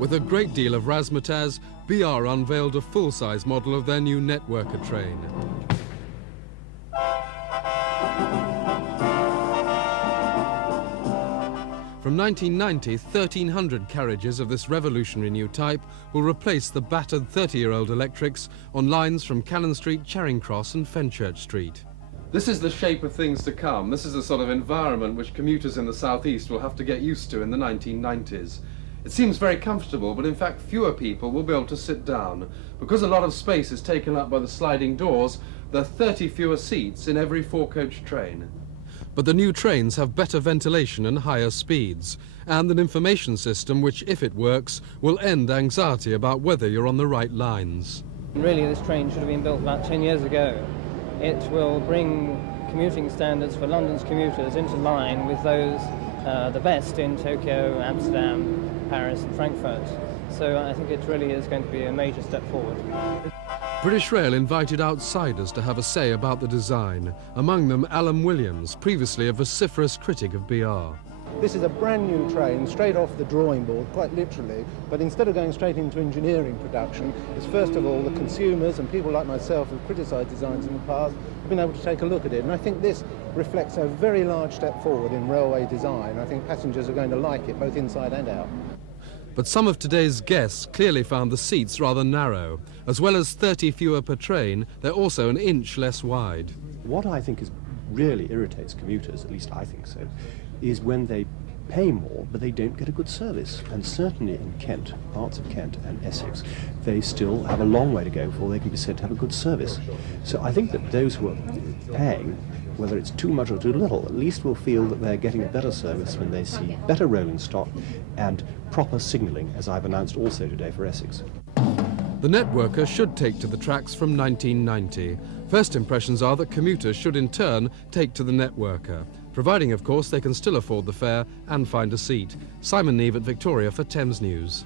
With a great deal of razzmatazz, BR unveiled a full-size model of their new networker train. From 1990, 1,300 carriages of this revolutionary new type will replace the battered 30-year-old electrics on lines from Cannon Street, Charing Cross and Fenchurch Street. This is the shape of things to come. This is the sort of environment which commuters in the southeast will have to get used to in the 1990s. It seems very comfortable, but in fact fewer people will be able to sit down. Because a lot of space is taken up by the sliding doors, there are 30 fewer seats in every four-coach train. But the new trains have better ventilation and higher speeds, and an information system which, if it works, will end anxiety about whether you're on the right lines. Really, this train should have been built about 10 years ago. It will bring commuting standards for London's commuters into line with those the best in Tokyo, Amsterdam, Paris and Frankfurt. So I think it really is going to be a major step forward. British Rail invited outsiders to have a say about the design, among them Alan Williams, previously a vociferous critic of BR. This is a brand new train, straight off the drawing board, quite literally, but instead of going straight into engineering production, it's first of all the consumers and people like myself who've criticised designs in the past have been able to take a look at it, and I think this reflects a very large step forward in railway design. I think passengers are going to like it, both inside and out. But some of today's guests clearly found the seats rather narrow. As well as 30 fewer per train, they're also an inch less wide. What I think really irritates commuters, at least I think so, is when they pay more but they don't get a good service. And certainly in Kent, parts of Kent and Essex, they still have a long way to go before they can be said to have a good service. So I think that those who are paying, whether it's too much or too little, at least will feel that they're getting a better service when they see better rolling stock and proper signalling, as I've announced also today for Essex. The networker should take to the tracks from 1990. First impressions are that commuters should in turn take to the networker, providing of course they can still afford the fare and find a seat. Simon Neve at Victoria for Thames News.